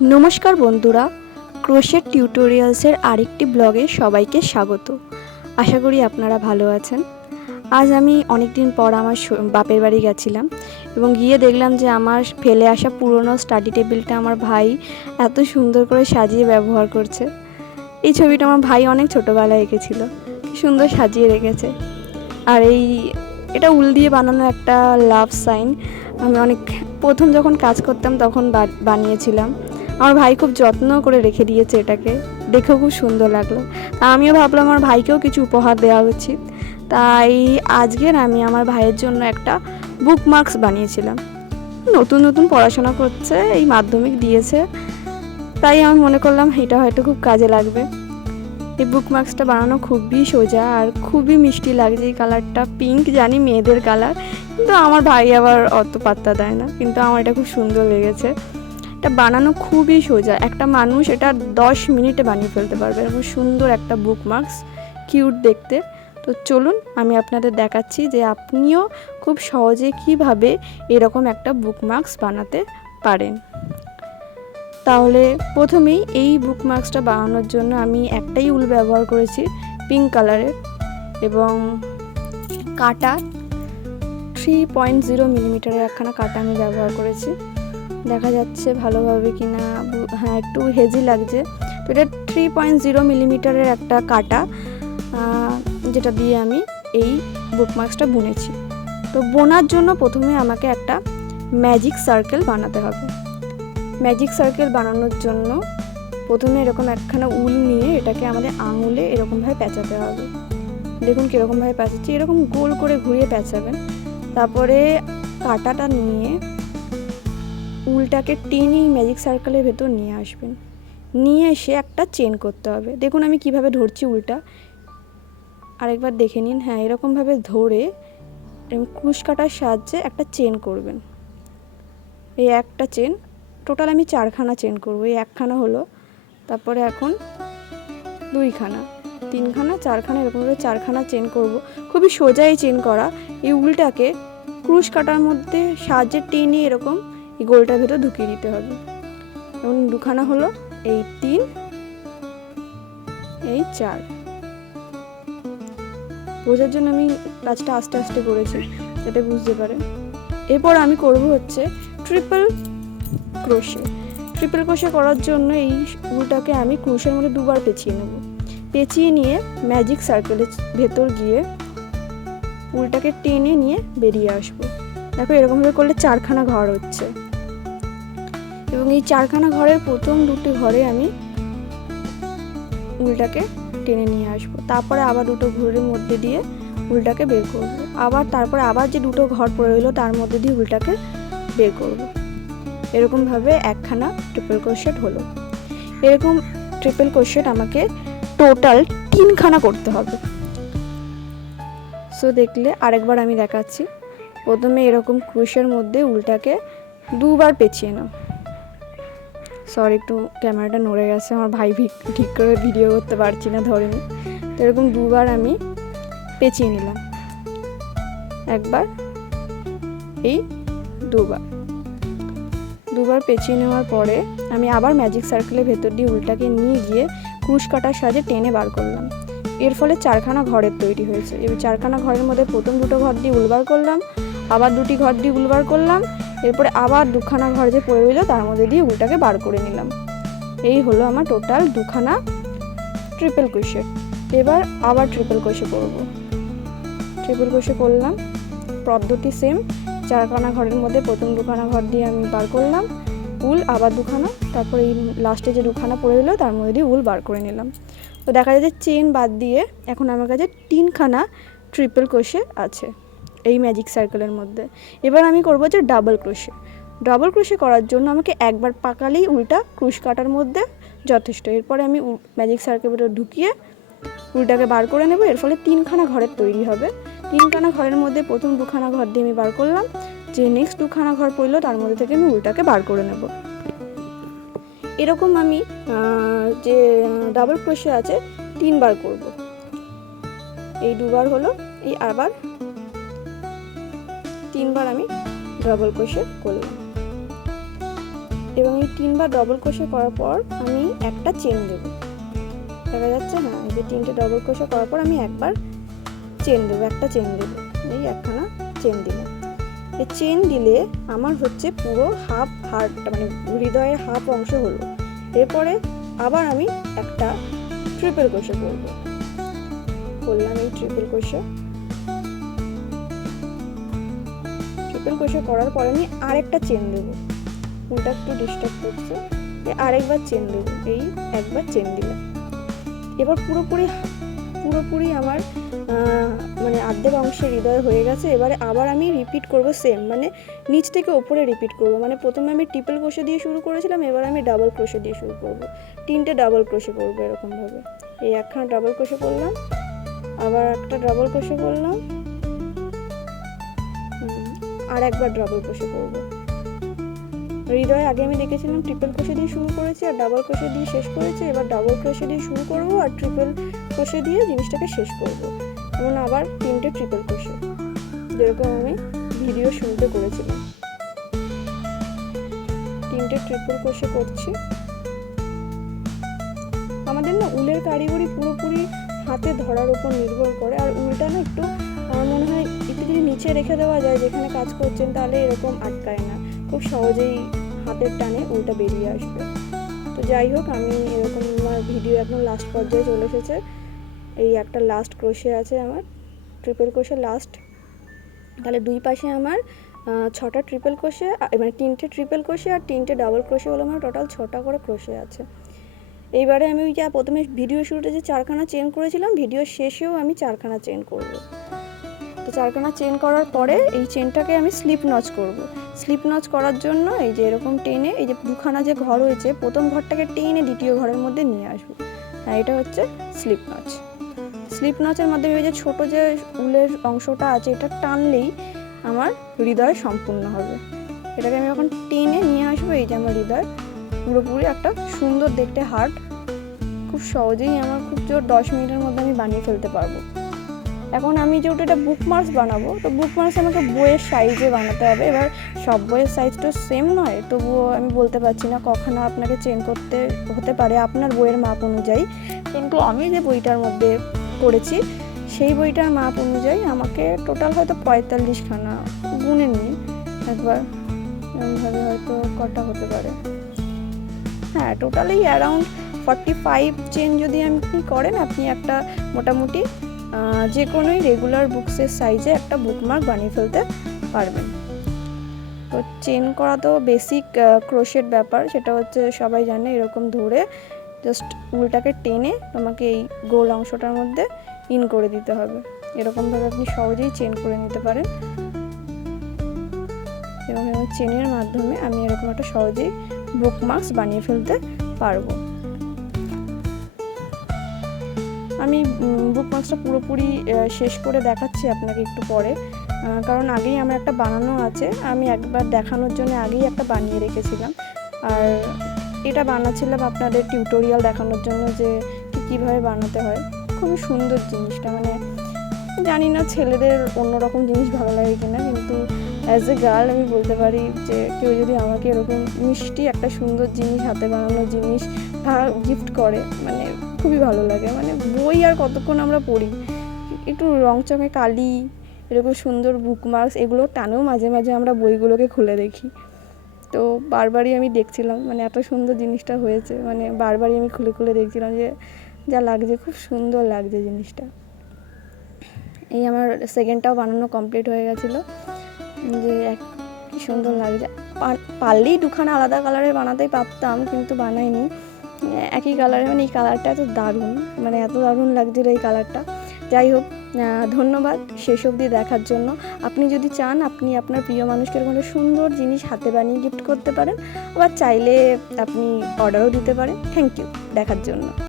নমস্কার বন্ধুরা, ক্রোশেট টিউটোরিয়ালসের আরেকটি ব্লগে সবাইকে স্বাগত। আশা করি আপনারা ভালো আছেন। আজ আমি অনেক দিন পর আমার বাপের বাড়ি গেছিলাম এবং গিয়ে দেখলাম যে আমার ফেলে আসা পুরনো স্টাডি টেবিলটা আমার ভাই এত সুন্দর করে সাজিয়ে ব্যবহার করছে। এই ছবিটা আমার ভাই অনেক ছোটোবেলায় এঁকেছিল, সুন্দর সাজিয়ে রেখেছে। আর এটা উল দিয়ে বানানো একটা লাভ সাইন। আমি অনেক প্রথম যখন কাজ করতাম তখন বানিয়েছিলাম। আমার ভাই খুব যত্ন করে রেখে দিয়েছে এটাকে, দেখেও খুব সুন্দর লাগলো। আমিও ভাবলাম আমার ভাইকেও কিছু উপহার দেওয়া উচিত, তাই আজকের আমি আমার ভাইয়ের জন্য একটা বুকমার্কস বানিয়েছিলাম। নতুন নতুন পড়াশোনা করছে, এই মাধ্যমিক দিয়েছে, তাই আমি মনে করলাম এটা হয়তো খুব কাজে লাগবে। এই বুকমার্কসটা বানানো খুবই সোজা আর খুবই মিষ্টি লাগছে। এই কালারটা পিঙ্ক, জানি মেয়েদের কালার, কিন্তু আমার ভাই আবার অত পাত্তা দেয় না, কিন্তু আমার এটা খুব সুন্দর লেগেছে। এটা বানানো খুবই সোজা, একটা মানুষ এটা 10 মিনিটে বানিয়ে ফেলতে পারবে এরকম সুন্দর একটা বুকমার্কস, কিউট দেখতে। তো চলুন আমি আপনাদের দেখাচ্ছি যে আপনিও খুব সহজে কিভাবে এরকম একটা বুকমার্কস বানাতে পারেন। তাহলে প্রথমেই এই বুকমার্কসটা বানানোর জন্য আমি একটাই উল ব্যবহার করেছি, পিঙ্ক কালারের, এবং কাটা 3.0 মিলিমিটারের একখানা কাটা আমি ব্যবহার করেছি। দেখা যাচ্ছে ভালোভাবে কি না, হ্যাঁ একটু হেজি লাগছে। তো এটা 3.0 মিলিমিটারের একটা কাটা, যেটা দিয়ে আমি এই বুকমার্কসটা বুনেছি। তো বোনার জন্য প্রথমে আমাকে একটা ম্যাজিক সার্কেল বানাতে হবে। ম্যাজিক সার্কেল বানানোর জন্য প্রথমে এরকম একখানা উল নিয়ে এটাকে আমাদের আঙুলে এরকমভাবে পেঁচাতে হবে। দেখুন কীরকমভাবে পেঁচাচ্ছি, এরকম গোল করে ঘুরিয়ে পেঁচাবেন। তারপরে কাটাটা নিয়ে উলটাকে টেনে ম্যাজিক সার্কেলের ভেতর নিয়ে আসবেন, নিয়ে এসে একটা চেন করতে হবে। দেখুন আমি কিভাবে ধরছি উলটা, আরেকবার দেখে নিন। হ্যাঁ, এরকমভাবে ধরে ক্রুশ কাটার সাহায্যে একটা চেন করবেন। এই একটা চেন, টোটাল আমি 4খানা চেন করব। এই একখানা হলো, তারপরে এখন 2খানা, 3খানা, 4খানা, এরকমভাবে 4খানা চেন করব। খুবই সোজা এই চেন করা। এই উলটাকে ক্রুশ কাটার মধ্যে সাহায্যে টেনে এরকম এই গোলটার ভেতর ঢুকিয়ে দিতে হবে। এবং 2খানা হলো, এই 3, এই 4। বোঝার জন্য আমি কাজটা আস্তে আস্তে করেছি, যাতে বুঝতে পারেন। এরপর আমি করব হচ্ছে ট্রিপল ক্রোশে। ট্রিপল ক্রোশে করার জন্য এই উলটাকে আমি ক্রোশের মধ্যে 2বার পেঁচিয়ে নেব। পেঁচিয়ে নিয়ে ম্যাজিক সার্কেলের ভেতর গিয়ে উলটাকে টেনে নিয়ে বেরিয়ে আসবো। দেখো এরকমভাবে করলে 4খানা ঘর হচ্ছে, এবং এই 4খানা ঘরের প্রথম 2টি ঘরে আমি উলটাকে টেনে নিয়ে আসবো। তারপরে আবার 2টো ঘরের মধ্যে দিয়ে উলটাকে বের করব। তারপরে আবার যে 2টো ঘর পড়ে রইলো তার মধ্যে দিয়ে উলটাকে বের করব। এরকমভাবে একখানা ট্রিপল ক্রোশেট হলো। এরকম ট্রিপল ক্রোশেট আমাকে টোটাল 3খানা করতে হবে। সো দেখলে আরেকবার আমি দেখাচ্ছি। প্রথমে এরকম ক্রোশের মধ্যে উলটাকে 2বার পেঁচিয়ে নাও। সরি, একটু ক্যামেরাটা নড়ে গেছে, আমার ভাই ঠিক করে ভিডিও করতে পারছি না, ধরেনি। তো এরকম 2বার আমি পেঁচিয়ে নিলাম, একবার, এই 2বার পেঁচিয়ে নেওয়ার পরে আমি আবার ম্যাজিক সার্কেলের ভেতর দিয়ে উলটাকে নিয়ে গিয়ে ক্রুশ কাটার সাহায্যে টেনে বার করলাম। এর ফলে 4খানা ঘরের তৈরি হয়েছে। এবার 4খানা ঘরের মধ্যে প্রথম 2টো ঘর দিয়ে উলবার করলাম, আবার 2টি ঘর দিয়ে উলবার করলাম, এরপরে আবার 2খানা ঘর যে পড়ে রইলো তার মধ্যে দিয়ে উলটাকে বার করে নিলাম। এই হলো আমার টোটাল 2খানা ট্রিপল ক্রোশে। এবার আবার ট্রিপল ক্রোশে করব। ট্রিপল ক্রোশে করলাম, পদ্ধতি সেম। 4খানা ঘরের মধ্যে প্রথম 2খানা ঘর দিয়ে আমি বার করলাম উল, আবার 2খানা, তারপর এই লাস্টে যে 2খানা পড়ে রইলো তার মধ্যে দিয়ে উল বার করে নিলাম। তো দেখা যাচ্ছে চেন বাদ দিয়ে এখন আমার কাছে 3খানা ট্রিপল ক্রোশে আছে এই ম্যাজিক সার্কেলের মধ্যে। এবার আমি করবো যে ডাবল ক্রোশে। ডাবল ক্রোশে করার জন্য আমাকে একবার পাকালেই উলটা ক্রুশ কাটার মধ্যে যথেষ্ট। এরপরে আমি ম্যাজিক সার্কেলটা ঢুকিয়ে উলটাকে বার করে নেব। এর ফলে 3খানা ঘরের তৈরি হবে। 3খানা ঘরের মধ্যে প্রথম 2খানা ঘর দিয়ে আমি বার করলাম, যে নেক্সট 2খানা ঘর পড়লো তার মধ্যে থেকে আমি উলটাকে বার করে নেব। এরকম আমি যে ডাবল ক্রোশে আছে 3বার করব। এই 2বার হলো, এই আবার 3বার আমি ডাবল ক্রোশে করলাম। এবং এই 3বার ডবল ক্রোশে করার পর আমি একটা চেন দেব। দেখা যাচ্ছে? হ্যাঁ, এই যে 3টে ডবল ক্রোশে করার পর আমি একবার চেন দেবো, একটা চেন দেবো। এই একখানা চেন দিলাম। এই চেন দিলে আমার হচ্ছে পুরো হাফ হার্টটা, মানে হৃদয়ের হাফ অংশ হলো। এরপরে আবার আমি একটা ট্রিপল ক্রোশে করবো। করলাম এই ট্রিপল ক্রোশে। ট্রিপল ক্রোশে করার পরে আমি আরেকটা চেন দেবো। ফুলটা একটু ডিস্টার্ব করছে, আরেকবার চেন দেবো। এই একবার চেন দিলাম। এবার পুরোপুরি আমার মানে অর্ধেক অংশের হৃদয় হয়ে গেছে। এবারে আবার আমি রিপিট করব সেম, মানে নিচ থেকে ওপরে রিপিট করব। মানে প্রথমে আমি ট্রিপল ক্রোশে দিয়ে শুরু করেছিলাম, এবার আমি ডাবল ক্রোশে দিয়ে শুরু করব। 3টে ডাবল ক্রোশে করব এরকমভাবে। এই একখানা ডাবল ক্রোশে করলাম, আবার একটা ডাবল ক্রোশে করলাম, আর একবার ডাবল ক্রোশে করব। হৃদয় আগে আমি দেখেছিলাম ট্রিপল ক্রোশে দিয়ে শুরু করেছি আর ডাবল ক্রোশে দিয়ে শেষ করেছি। এবার ডাবল ক্রোশে দিয়ে শুরু করব আর ট্রিপল ক্রোশে দিয়ে জিনিসটাকে শেষ করব। এবং আবার 3টে ট্রিপল ক্রোশে, যেরকম আমি ভিডিও শুরুতে করেছিলাম। 3টে ট্রিপল ক্রোশে করছি। আমাদের না উলের কারিগরি পুরোপুরি হাতে ধরার উপর নির্ভর করে। আর উলটা না একটু, আমার মনে হয় একটু যদি নিচে রেখে দেওয়া যায় যেখানে কাজ করছেন, তাহলে এরকম আটকায় না, খুব সহজেই হাতের টানে উলটা বেরিয়ে আসবে। তো যাই হোক, আমি এরকম আমার ভিডিও একদম লাস্ট পর্যায়ে চলে এসেছে। এই একটা লাস্ট ক্রোশে আছে আমার, ট্রিপল ক্রোশে লাস্ট। তাহলে দুই পাশে আমার 6টা ট্রিপল ক্রোশে, মানে 3টে ট্রিপল ক্রোশে আর 3টে ডাবল ক্রোশে হলো আমার টোটাল 6টা করে ক্রোশে আছে। এইবারে আমি ওই যে প্রথমে ভিডিও শুরুতে যে 4খানা চেন করেছিলাম, ভিডিও শেষেও আমি 4খানা চেন করব। তো 4খানা চেন করার পরে এই চেনটাকে আমি স্লিপ নচ করব। স্লিপ নচ করার জন্য এই যে এরকম টেনে, এই যে দুখানা যে ঘর হয়েছে, প্রথম ঘরটাকে টেনে দ্বিতীয় ঘরের মধ্যে নিয়ে আসবো। হ্যাঁ, এটা হচ্ছে স্লিপ নচ। স্লিপ নচের মাধ্যমে এই যে ছোটো যে উলের অংশটা আছে, এটা টানলেই আমার হৃদয় সম্পূর্ণ হবে। এটাকে আমি এখন টেনে নিয়ে আসবো। এই যে আমার হৃদয় পুরোপুরি একটা সুন্দর দেখতে হার্ট। খুব সহজেই আমার খুব জোর 10 মিনিটের মধ্যে আমি বানিয়ে ফেলতে পারবো। এখন আমি যেহেতু এটা বুকমার্কস বানাবো, তো বুকমার্কস আমাকে বইয়ের সাইজে বানাতে হবে। এবার সব বইয়ের সাইজ তো সেম নয়, তবুও আমি বলতে পারছি না কখনো আপনাকে চেন করতে হতে পারে আপনার বইয়ের মাপ অনুযায়ী। কিন্তু আমি যে বইটার মধ্যে করেছি, সেই বইটার মাপ অনুযায়ী আমাকে টোটাল হয়তো 45খানা, গুনে নিই একবার, এরকমভাবে হয়তো কটা হতে পারে। হ্যাঁ, টোটালি অ্যারাউন্ড 45 চেন যদি আপনি করেন, আপনি একটা মোটামুটি যে কোনোই রেগুলার বুকসের সাইজে একটা বুকমার্ক বানিয়ে ফেলতে পারবেন। তো চেন করা তো বেসিক ক্রোশেট ব্যাপার, সেটা হচ্ছে সবাই জানে। এরকম ধরে জাস্ট উলটাকে টেনে তোমাকে এই গোল অংশটার মধ্যে ইন করে দিতে হবে। এরকমভাবে আপনি সহজেই চেন করে নিতে পারেন। এবং চেনের মাধ্যমে আমি এরকম একটা সহজেই বুকমার্কস বানিয়ে ফেলতে পারবো। আমি বুকমার্কসটা পুরোপুরি শেষ করে দেখাচ্ছি আপনাকে একটু পরে, কারণ আগেই আমার একটা বানানো আছে। আমি একবার দেখানোর জন্য আগেই একটা বানিয়ে রেখেছিলাম, আর এটা বানাচ্ছিলাম আপনাদের টিউটোরিয়াল দেখানোর জন্য যে কীভাবে বানাতে হয়। খুবই সুন্দর জিনিসটা, মানে জানি না ছেলেদের অন্যরকম জিনিস ভালো লাগে কিনা, কিন্তু অ্যাজ এ গার্ল আমি বলতে পারি যে কেউ যদি আমাকে এরকম মিষ্টি একটা সুন্দর জিনিস, হাতে বানানো জিনিস গিফট করে, মানে খুবই ভালো লাগে। মানে বই আর কতক্ষণ আমরা পড়ি, একটু রংচঙে কালি, এরকম সুন্দর বুকমার্কস, এগুলো টানেও মাঝে মাঝে আমরা বইগুলোকে খুলে দেখি। তো বারবারই আমি দেখছিলাম, মানে এত সুন্দর জিনিসটা হয়েছে, মানে বারবারই আমি খুলে খুলে দেখছিলাম যে যা লাগছে, খুব সুন্দর লাগছে জিনিসটা। এই আমার সেকেন্ডটাও বানানো কমপ্লিট হয়ে গেছিলো, যে কি সুন্দর লাগছে। পারলেই দুখানা আলাদা কালারের বানাতেই পারতাম, কিন্তু বানাইনি। একই কালারে, মানে এই কালারটা এত দারুণ, মানে এত দারুণ লাগছিল এই কালারটা। যাই হোক, ধন্যবাদ শেষ অবধি দেখার জন্য। আপনি যদি চান, আপনি আপনার প্রিয় মানুষকে কোনো সুন্দর জিনিস হাতে বানিয়ে গিফট করতে পারেন, আবার চাইলে আপনি অর্ডারও দিতে পারেন। থ্যাংক ইউ দেখার জন্য।